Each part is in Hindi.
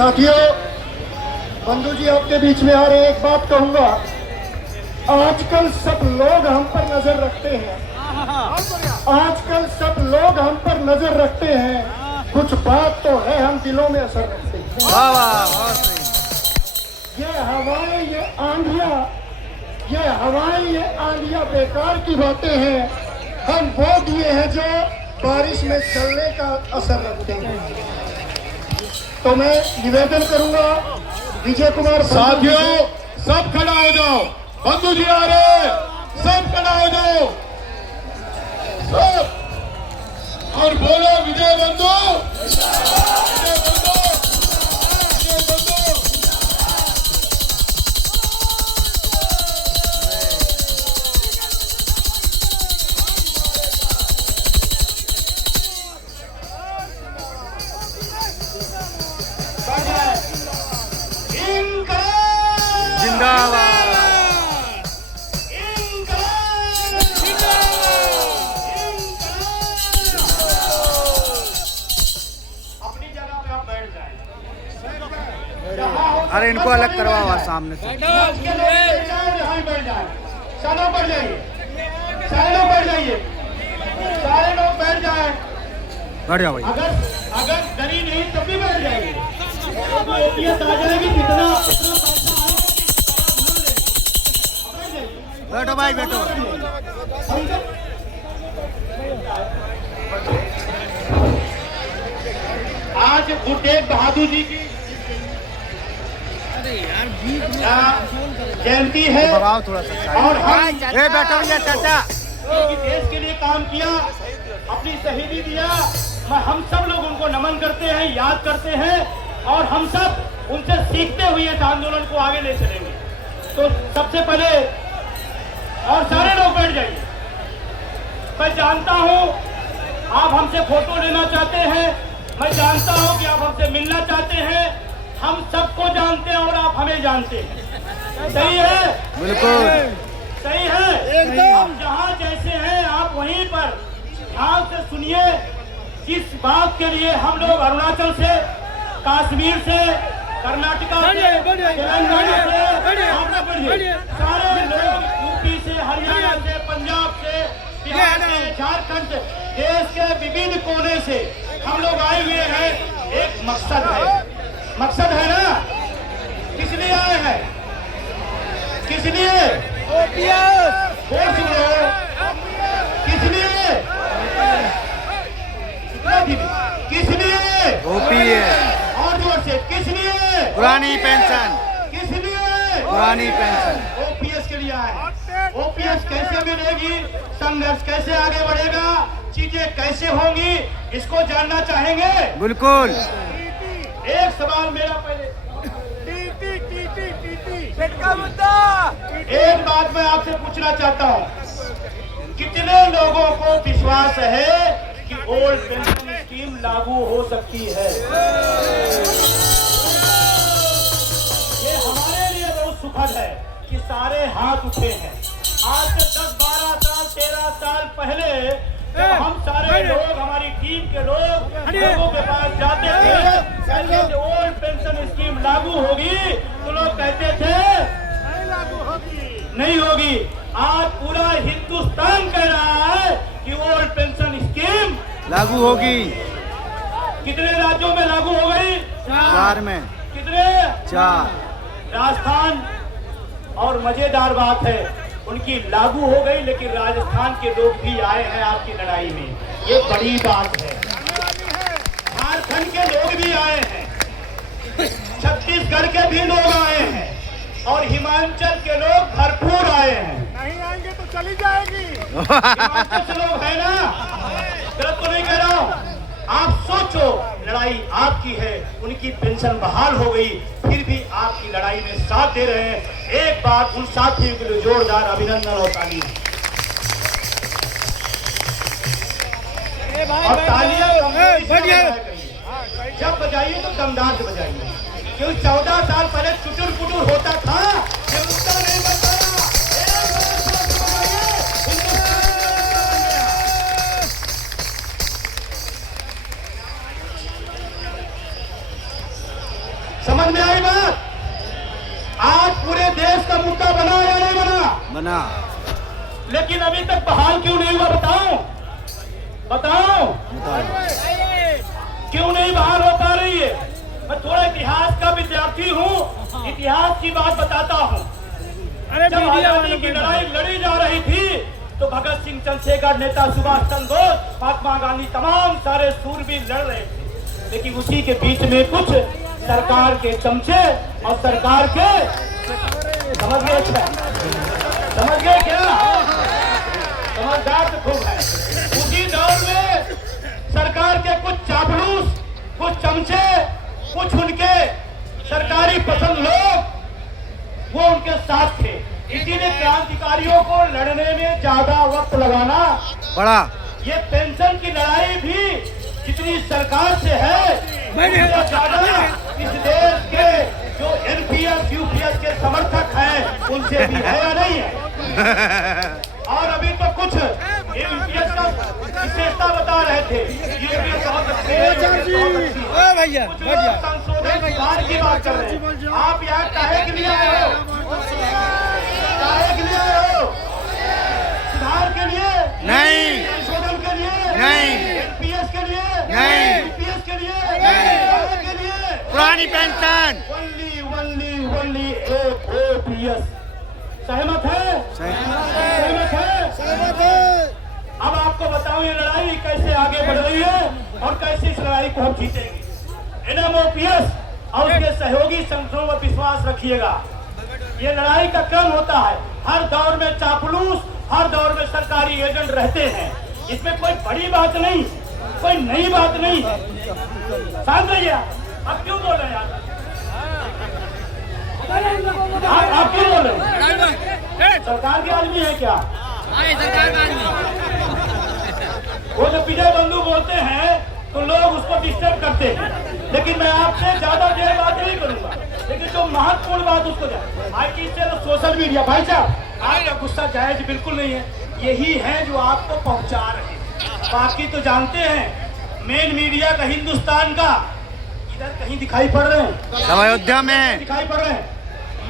साथियों, बंधु जी आपके बीच में आ रहे हैं। एक बात कहूंगा, आजकल सब लोग हम पर नजर रखते हैं, आजकल सब लोग हम पर नजर रखते हैं। कुछ बात तो है, हम दिलों में असर रखते हैं। ये हवाएं, ये आंधियां, ये हवाएं, ये आंधियां बेकार की बातें हैं। हम वो दिए हैं जो बारिश में चलने का असर रखते हैं। तो मैं निवेदन करूंगा विजय कुमार, साथियों सब खड़ा हो जाओ, बंधु जी आ रहे, सब खड़ा हो जाओ सब, और बोलो विजय बंधु, विजय बंधु, विजय बंधु। जिंदाबाद। अपनी जगह पे आप बैठ जाएं। अरे इनको अलग करवाओ सामने से। बैठ जाए, सारे बैठ जाइए, सारे लोग बैठ जाइए, सारे लोग बैठ जाए। बैठ जाओ भाई। अगर डरी नहीं तब भी बैठ जाइए। एटीएस आ जाएगी, कितना बैठो भाई बैठो। आज गुरु तेग बहादुर जी की जयंती है थोड़ा सा और हम बैठो भैया चाचा। देश के लिए काम किया, अपनी शहीदी दिया। हम सब लोग उनको नमन करते हैं, याद करते हैं, और हम सब उनसे सीखते हुए इस आंदोलन को आगे ले चलेंगे। तो सबसे पहले, और सारे लोग बैठ जाइए। मैं जानता हूं आप हमसे फोटो लेना चाहते हैं, मैं जानता हूं कि आप हमसे मिलना चाहते हैं। हम सबको जानते हैं और आप हमें जानते हैं। सही है? बिल्कुल सही है एकदम। हम जहाँ जैसे हैं आप वहीं पर ध्यान से सुनिए। जिस बात के लिए हम लोग अरुणाचल से, कश्मीर से, कर्नाटका से, तेलंगाना से, सारे लोग यूपी से, हरियाणा से, पंजाब से, बिहार से, झारखंड से, देश के विभिन्न कोने से हम लोग आए हुए हैं। एक मकसद है, मकसद है ना? किस लिए आए हैं? किस लिए? किस लिए? किस लिए? ओपीएस और जोर से, किस लिए? पुरानी पेंशन, किस लिए? पुरानी पेंशन। ओपीएस के लिए आए। ओपीएस कैसे मिलेगी, संघर्ष कैसे आगे बढ़ेगा, चीजें कैसे होंगी, इसको जानना चाहेंगे। बिल्कुल। एक सवाल मेरा पहले, एक बात मैं आपसे पूछना चाहता हूं, कितने लोगों को विश्वास है कि ओल्ड पेंशन स्कीम लागू हो सकती है? ये हमारे लिए बहुत सुखद है कि सारे हाथ उठे हैं। आज से 10, 12 साल, 13 साल पहले जब हम सारे लोग, हमारी टीम के लोगों के पास जाते थे, कहते थे ओल्ड पेंशन स्कीम लागू होगी, तो लोग कहते थे नहीं होगी। आज पूरा हिंदुस्तान कह रहा है कि ओल्ड पेंशन स्कीम लागू होगी। कितने राज्यों में लागू हो गई? 4 में। कितने? 4। राजस्थान, और मजेदार बात है उनकी लागू हो गई, लेकिन राजस्थान के लोग भी आए हैं आपकी लड़ाई में, ये बड़ी बात है। झारखंड के लोग भी आए हैं, छत्तीसगढ़ के भी लोग आए हैं, और हिमाचल के लोग भरपूर आए हैं। नहीं आएंगे तो चली जाएगी। हिमाचल से लोग है ना, गलत तो नहीं कह रहा हूं। आप सोचो, लड़ाई आपकी है, उनकी पेंशन बहाल हो गई, फिर भी आपकी लड़ाई में साथ दे रहे हैं। एक बार उन साथियों के लिए जोरदार अभिनंदन और ताली। और तालियां जब बजाइए तो दमदार से बजाइए, क्योंकि 14 साल पहले चुटुर पुटुर होता था, ये मुद्दा नहीं बनता। समझ में आई बात? आज पूरे देश का मुद्दा बना या नहीं बना? बना। लेकिन अभी तक बहाल क्यों नहीं हुआ? बताओ बताओ, क्यों नहीं बहाल हो पा रही है? मैं थोड़ा इतिहास का विद्यार्थी हूँ, इतिहास की बात बताता हूँ। जब आजादी की लड़ाई लड़ी जा रही थी तो भगत सिंह, चंद्रशेखर, नेता सुभाष चंद्र बोस, महात्मा गांधी, तमाम सारे सूरवीर लड़ रहे थे। लेकिन उसी के बीच में कुछ सरकार के चमचे और सरकार के, समझ गए क्या? समझ गए क्या? समझदार तो खूब है। उसी दौर में सरकार के कुछ चापलूस, कुछ चमचे, कुछ उनके सरकारी पसंद लोग वो उनके साथ थे। इसीलिए क्रांतिकारियों को लड़ने में ज्यादा वक्त लगाना पड़ा। ये पेंशन की लड़ाई भी जितनी सरकार से है, उससे ज्यादा इस देश के जो एनपीएस, यूपीएस के समर्थक हैं उनसे भी है या नहीं है? और अभी तो कुछ यूपीएस का विशेषता बता रहे थे, यूपीएस बहुत अच्छी है, कुछ लोग संशोधन सुधार की बात कर रहे हैं। आप यहाँ काहे के लिए आए हो? काहे के लिए आए हो? सुधार के लिए नहीं। संशोधन के लिए नहीं। एनपीएस के लिए नहीं। यूपीएस के लिए नहीं। के लिए पुरानी पेंशन। ओनली एक ओपीएस। सहमत है? सहमत है? सहमत है। अब आपको बताऊं ये लड़ाई कैसे आगे बढ़ रही है और कैसे इस लड़ाई को हम जीतेंगे। एनएमओपीएस और उसके सहयोगी संगठनों पर विश्वास रखिएगा। ये लड़ाई का क्रम होता है, हर दौर में चापलूस, हर दौर में सरकारी एजेंट रहते हैं। इसमें कोई बड़ी बात नहीं, कोई नई बात नहीं। शांत रहिए। अब क्यों बोल रहे हैं आप क्यों बोल रहे हैं? सरकार के आदमी है क्या? सरकार का आदमी। वो जो विजय बंधु बोलते हैं तो लोग उसको डिस्टर्ब करते हैं, लेकिन मैं आपसे ज्यादा देर बात नहीं करूंगा। लेकिन जो महत्वपूर्ण बात उसको आई से सोशल मीडिया, भाई साहब आपका गुस्सा जायज बिल्कुल नहीं है, यही है जो आपको पहुंचा रहे हैं। बाकी तो जानते हैं मेन मीडिया का हिंदुस्तान का इधर कहीं दिखाई पड़ रहे हैं, सब अयोध्या में दिखाई पड़ रहे हैं।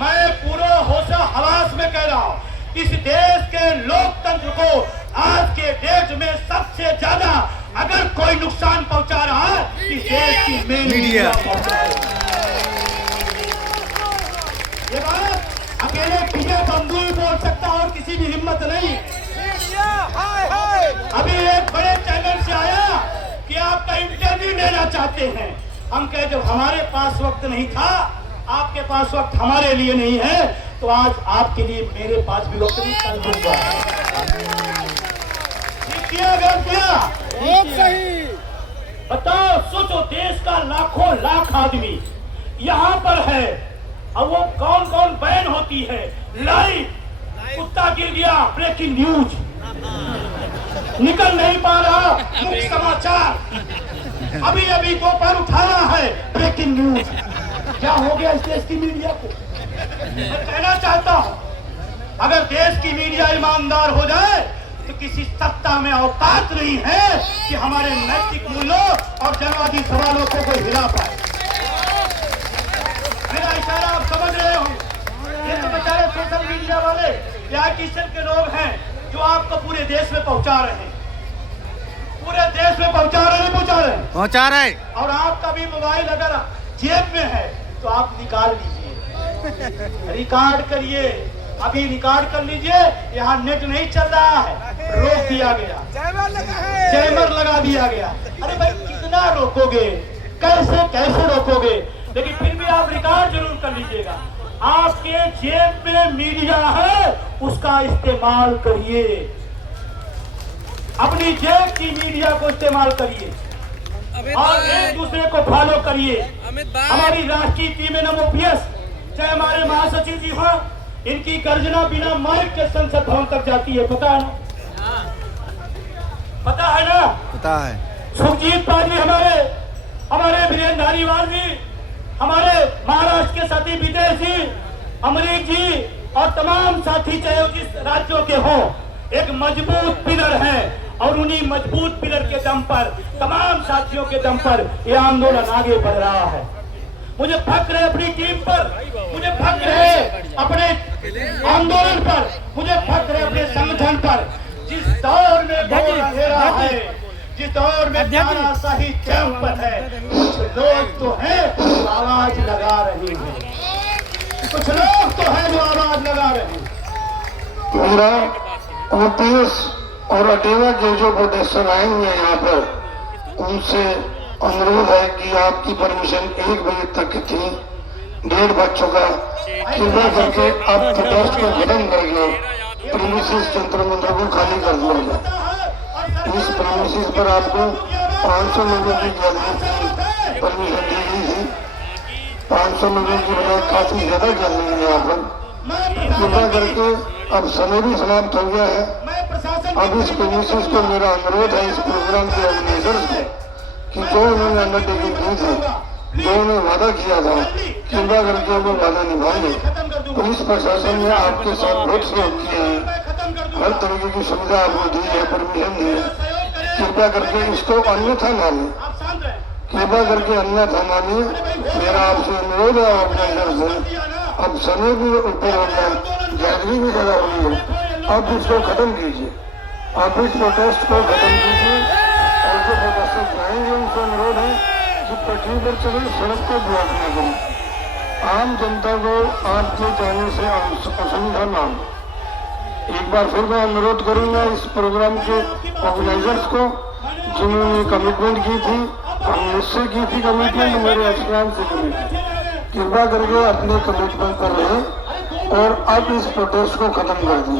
मैं पूरा होशा हवास में कह रहा हूँ, इस देश के लोकतंत्र को आज के डेट में सबसे ज्यादा अगर कोई नुकसान पहुंचा रहा है इस देश की मेन मीडिया पहुंचा रहा है। ये बात अकेले विजय बंधु ही बोल सकता और किसी की हिम्मत नहीं। अभी एक बड़े चैनल से आया कि आपका इंटरव्यू लेना चाहते हैं। हम कहे जब हमारे पास वक्त नहीं था, आपके पास वक्त हमारे लिए नहीं है, तो आज आपके लिए मेरे पास भी वक्त नहीं, कर दूंगा। ठीक किया, गलत किया? सही। बताओ, सोचो देश का लाखों लाख आदमी यहाँ पर है और वो कौन कौन बैन होती है लाइव। कुत्ता गिर गया, ब्रेकिंग न्यूज, निकल नहीं पा रहा मुख्य समाचार, अभी अभी दोपहर उठाना है ब्रेकिंग न्यूज। क्या हो गया इस देश की मीडिया को? मैं कहना चाहता हूं, अगर देश की मीडिया ईमानदार हो जाए तो किसी सत्ता में औकात नहीं है कि हमारे नैतिक मूल्यों और जनवादी सवालों को कोई हिला पाए। मेरा इशारा आप समझ रहे हो? ये तो बेचारे सोशल मीडिया वाले या किस्म के लोग हैं जो आपको पूरे देश में पहुंचा रहे हैं, पूरे देश में पहुंचा रहे हैं, पहुंचा रहे। और आपका भी मोबाइल अगर जेब में है तो आप निकाल लीजिए, रिकॉर्ड करिए, अभी रिकॉर्ड कर लीजिए। यहाँ नेट नहीं चल रहा है, रोक दिया गया, जैमर लगा दिया गया। अरे भाई कितना रोकोगे, कैसे कैसे रोकोगे? लेकिन फिर भी आप रिकॉर्ड जरूर कर लीजिएगा। आपके जेब में मीडिया है, उसका इस्तेमाल करिए, अपनी जेब की मीडिया को इस्तेमाल करिए और एक दूसरे को फॉलो करिए। हमारी राष्ट्रीय टीम एनएमओपीएस, चाहे हमारे महासचिव जी हो, इनकी गर्जना बिना माइक के संसद भवन तक जाती है, पता है ना? पता है ना? पता है। सुखजीत पाजी हमारे वीरेंद्र धारीवाल जी, हमारे महाराष्ट्र के साथी विदेश जी, अमरीक जी और तमाम साथी चाहे जिस राज्यों के हों, एक मजबूत पिलर है और उन्हीं मजबूत पिलर के दम पर, तमाम साथियों के दम पर यह आंदोलन आगे बढ़ रहा है। मुझे फक्र है अपनी टीम पर, मुझे फक्र है अपने आंदोलन पर, मुझे फक्र है अपने संगठन पर। जिस दौर में घोर अंधेरा है, जिस दौर में तानाशाही चौपट है, कुछ लोग तो हैं जो आवाज लगा रहे हैं, कुछ लोग तो हैं जो आवाज लगा रहे हैं। मेरा ओपीएस और अटेवा के जो प्रोटेस्टर आए हुए हैं यहाँ पर, उनसे अनुरोध है कि आपकी परमिशन 1 बजे तक की थी, 1:30 बज चुका। कृपया करके आप प्रोटेस्ट को खत्म करके प्रीमिसेस तंत्र मंत्र को खाली कर दिया। इस प्रीमिसेस पर आपको 500 लोगों की गैलरी की परमिशन दी गई थी। 500 लोगों की बजाय काफी ज्यादा गैलरी है यहाँ पर। कृपया करके अब समय भी समाप्त हो गया है। अब इस प्रीमिसेस को मेरा अनुरोध है इस प्रोग्राम के ऑर्गेनाइजर्स को कि जो उन्होंने अंडरटेकिंग की थी, जो उन्होंने वादा किया था, कृपया करके वो वादा निभाएंगे। पुलिस प्रशासन ने आपके साथ बहुत सहयोग किया है, हर तरीके की सुविधा आपको दी है, परमिशन दी है। कृपया करके इसको अन्यथा ना लें, कृपया करके अन्यथा ना लें। मेरा आपसे अनुरोध है ऑर्गेनाइजर से, अब समय भी ऊपर हो गया, गैलरी भी ज्यादा हो गई है, अब इसको खत्म कीजिए, आप इस प्रोटेस्ट को खत्म कीजिए। और जो प्रोटेस्टर जाएंगे उनसे अनुरोध है कि पटरी पर चले, सड़क को ब्लॉक न करें। आम जनता को आपके जाने से असुविधा ना हो। एक बार फिर मैं अनुरोध करूंगा इस प्रोग्राम के ऑर्गेनाइजर्स को, जिन्होंने कमिटमेंट की थी, हम मुझसे की थी कमिटमेंट, मेरे अफसरान से कमिटमेंट, कृपया करके अपने कमिटमेंट पर रहें और अब इस प्रोटेस्ट को खत्म कर दें।